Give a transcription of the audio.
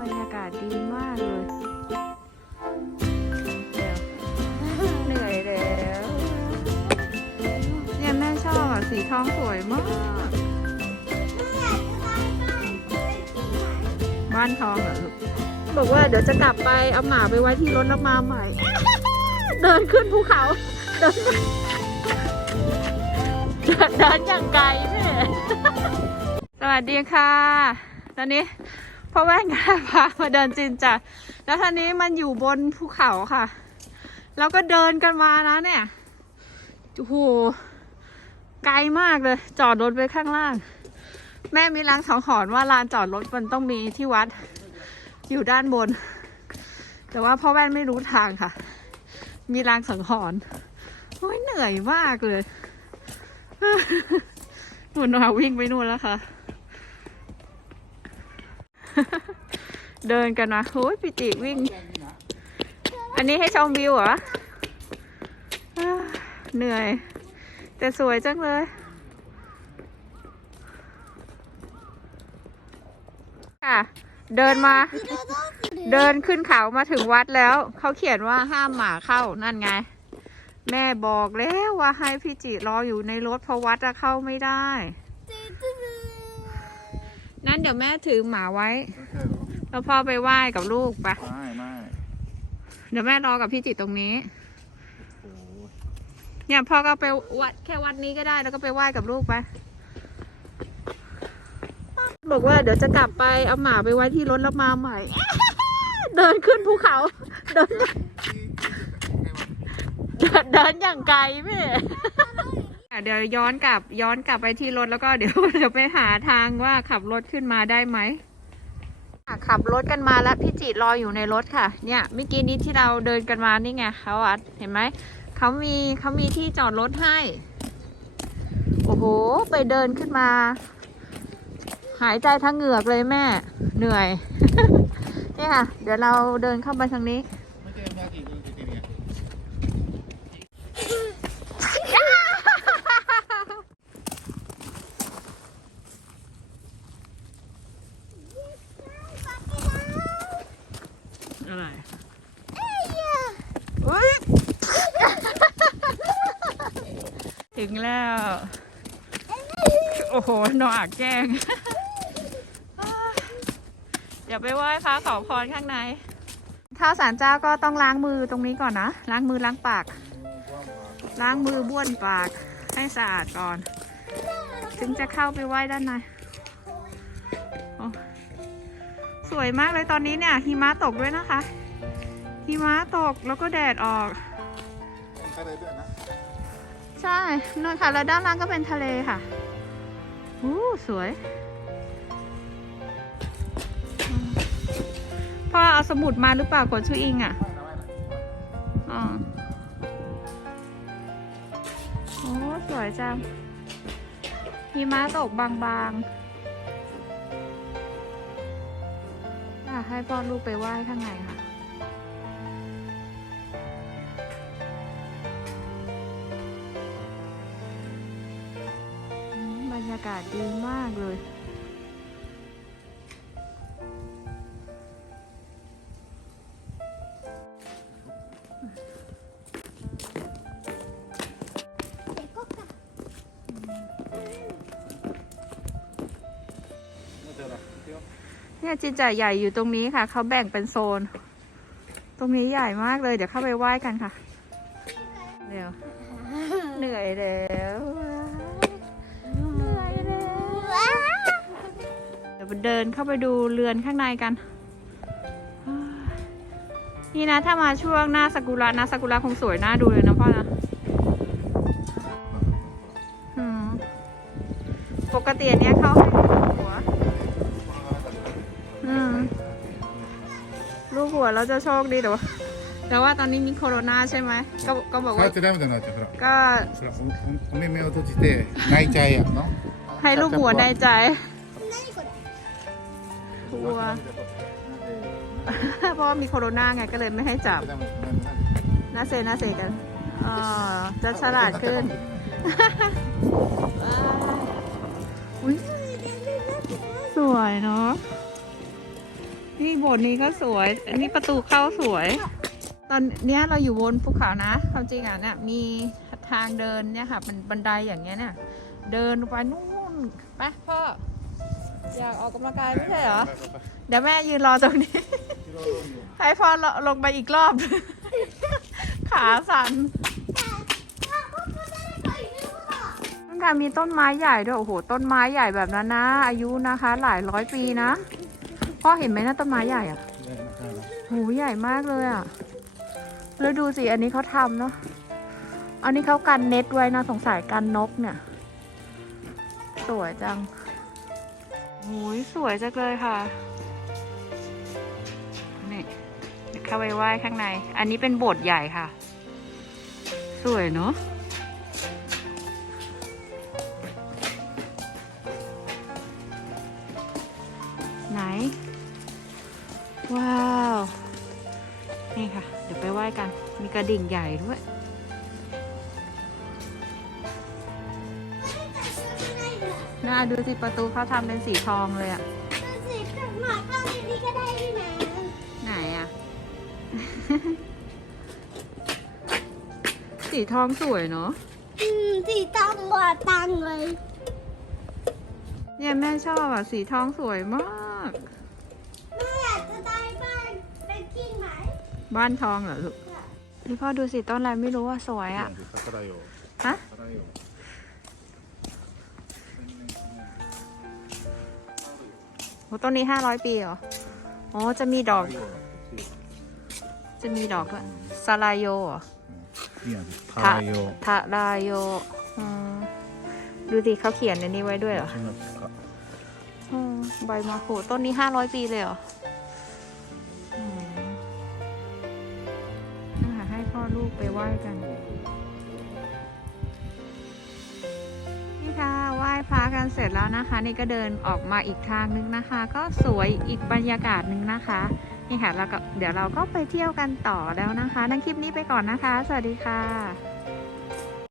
บรรยากาศดีมากเลยเดี๋ยวเหนื่อยแล้วเนี่ยแม่ชอบอะ สีทองสวยมาก บ้านทองเหรอลูกบอกว่าเดี๋ยวจะกลับไปเอาหมาไปไว้ที่รถแล้วมาใหม่ เดินขึ้นภูเขา เดินเดินเดินอย่างไกลแม่ สวัสดีค่ะ ตอนนี้พ่อแว่นก็พามาเดินจินจ้ะแล้วท่านี้มันอยู่บนภูเขาค่ะ แล้วก็เดินกันมานะเนี่ยโอ้โหไกลมากเลย จอดรถไว้ข้างล่าง แม่มีรางสังหรณ์ว่าลานจอดรถมันต้องมีที่วัด อยู่ด้านบน แต่ว่าพ่อแว่นไม่รู้ทางค่ะ มีรางสังหรณ์โอ้ยเหนื่อยมากเลยหนูนาวิ่งไปนู่นแล้วค่ะ เดินกันนะโอ้ยปิติวิ่ง อันนี้ให้ชมวิวเหรอ เหนื่อย แต่สวยจังเลย ค่ะ เดินมา เดินขึ้นเขามาถึงวัดแล้ว เขาเขียนว่าห้ามหมาเข้านั่นไง แม่บอกแล้วว่าให้พี่จิรออยู่ในรถเพราะวัดจะเข้าไม่ได้ นั่นเดี๋ยวแม่ถือหมาไว้ แล้วพ่อไปไหว้กับลูกไปะไม่ไม่เดี๋ยวแม่รอกับพี่จิตรงนี้ โอ้ยเนี่ยพ่อก็ไปวัดแค่วัดนี้ก็ได้แล้วก็ไปไหว้กับลูกไป บอกว่าเดี๋ยวจะกลับไปเอาหมาไปไว้ที่รถแล้วมาใหม่ เดินขึ้นภูเขา เดินเดินเดินอย่างไกลแม่อะ เดี๋ยวย้อนกลับย้อนกลับไปที่รถแล้วก็เดี๋ยวเดี๋ยวไปหาทางว่าขับรถขึ้นมาได้ไหมขับรถกันมาแล้วพี่จิรออยู่ในรถค่ะ เนี่ยเมื่อกี้นี้ที่เราเดินกันมานี่ไงเขาอัดเห็นไหมเขามีเขามีที่จอดรถให้ โอ้โห ไปเดินขึ้นมา หายใจทั้งเหงือกเลยแม่ เหนื่อย เนี่ยค่ะ เดี๋ยวเราเดินเข้าไปทางนี้ ไม่ใช่แม่กี่คนกี่เนี่ย อะไรอุ้ย ถึงแล้ว โอ้โหนออักแกล้ง เดี๋ยวไปไหว้พระขอพรข้างในถ้าศาลเจ้าก็ต้องล้างมือตรงนี้ก่อนนะ ล้างมือล้างปาก ล้างมือบ้วนปากให้สะอาดก่อน ถึงจะเข้าไปไหว้ด้านในสวยมากเลยตอนนี้เนี่ยหิมะตกด้วยนะคะหิมะตกแล้วก็แดดออกทะเลด้วยนะ ใช่นู่นค่ะ แล้วด้านล่างก็เป็นทะเลค่ะอู้สวย พ่อเอาสมุดมาหรือเปล่ากดชื่ออิงอะอ๋อโอ้สวยจังหิมะตกบางๆอะให้พ่อลูกไปไหว้ข้างในค่ะ รยากาศดีมากเลยเจอหรอกเที่ยวเนี่ยจินจ่าใหญ่อยู่ตรงนี้ค่ะ เขาแบ่งเป็นโซน ตรงนี้ใหญ่มากเลย เดี๋ยวเข้าไปไหว้กันค่ะเดี๋ยวเหนื่อยแล้ว ยวเดินเข้าไปดูเรือนข้างในกัน นี่นะถ้ามาช่วงหน้าสากุระนะสากุระคงสวยน่าดูเลยนะพ่อนะปกติเนี้ยเขาให้หัวลูกหัวเราจะโชคดีแต่ว่าแต่ว่าตอนนี้มีโควิดใช่ไหมก็ก็บอกว่าก็ไม่ไม่เอาตัวจิเตะในใจอะเนาะให้ลูกหัวในใจ กลัว เพราะว่ามีโควิดไงก็เลยไม่ให้จับน่าเซน่าเซกันอ๋อจะฉลาดขึ้นว้ายอุ้ยสวยเนาะนี่โบสถ์นี้ก็สวย อันนี้ประตูเข้าสวย ตอนเนี้ยเราอยู่บนภูเขานะความจริงอะเนี่ยมีทางเดินเนี่ยค่ะเป็นบันไดอย่างเงี้ยเนี่ย เดินไปนู่นไปพ่อ อยากออกกำลังกายไม่ใช่เหรอ เดี๋ยวแม่ยืนรอตรงนี้ ให้พ่อลลงไปอีกรอบ ขาสั่นต้องการมีต้นไม้ใหญ่ด้วย โอ้โห ต้นไม้ใหญ่แบบนั้นนะ อายุนะคะ หลายร้อยปีนะ พ่อเห็นไหมนะต้นไม้ใหญ่อะโหใหญ่มากเลยอะแล้วดูสิ อันนี้เขาทำเนาะ อันนี้เขากันเน็ตไว้นะ สงสัยกันนกเนี่ย สวยจัง โอ้ยสวยจังเลยค่ะนี่เดี๋ยวเข้าไปไหว้ข้างใน อันนี้เป็นโบสถ์ใหญ่ค่ะ สวยเนาะไหน ว้าว นี่ค่ะ เดี๋ยวไปไหว้กัน มีกระดิ่งใหญ่ด้วย น่าดูสิประตูเขาทำเป็นสีทองเลยอะสีหมอกล้องในนี้ก็ได้ด้วยนะไหนอะสีทองสวยเนาะอืมสีตองบอตังเลย เนี่ยแม่ชอบอะ สีทองสวยมากแม่อยากจะได้บ้านเป็นกิ่งไหมบ้านทองเหรอลูกนี่พ่อดูสิต้นอะไรไม่รู้ว่าสวยอะ桜よฮะ โอ้ต้นนี้ห้าร้อยปีเหรอ อ๋อ จะมีดอก จะมีดอกด้ซาลายโยเทาโยทาลายโยดูสิเขาเขียนในนี้ไว้ด้วยเหรอใบมาโหต้นนี้ห้าร้อยปีเลยเหรอต้องหาให้พ่อลูกไปไหว้กัน กันเสร็จแล้วนะคะ นี่ก็เดินออกมาอีกทางนึงนะคะ ก็สวยอีกบรรยากาศนึงนะคะนี่ค่ะแล้วก็เดี๋ยวเราก็ไปเที่ยวกันต่อแล้วนะคะในคลิปนี้ไปก่อนนะคะ สวัสดีค่ะ